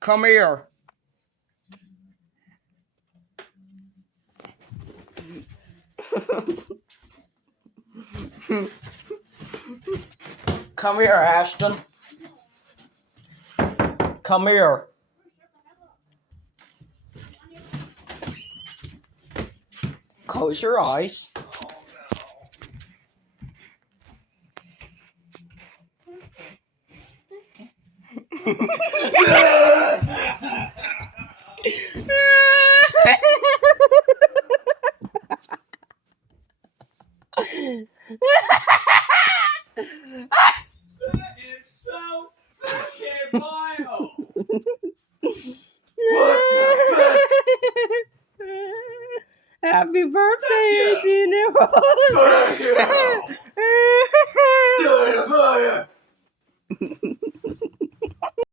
Come here. Come here, Ashton. Come here. Close your eyes. It's so fucking wild. What the fuck? Happy birthday, Gina. Fuck you. Do it, fire.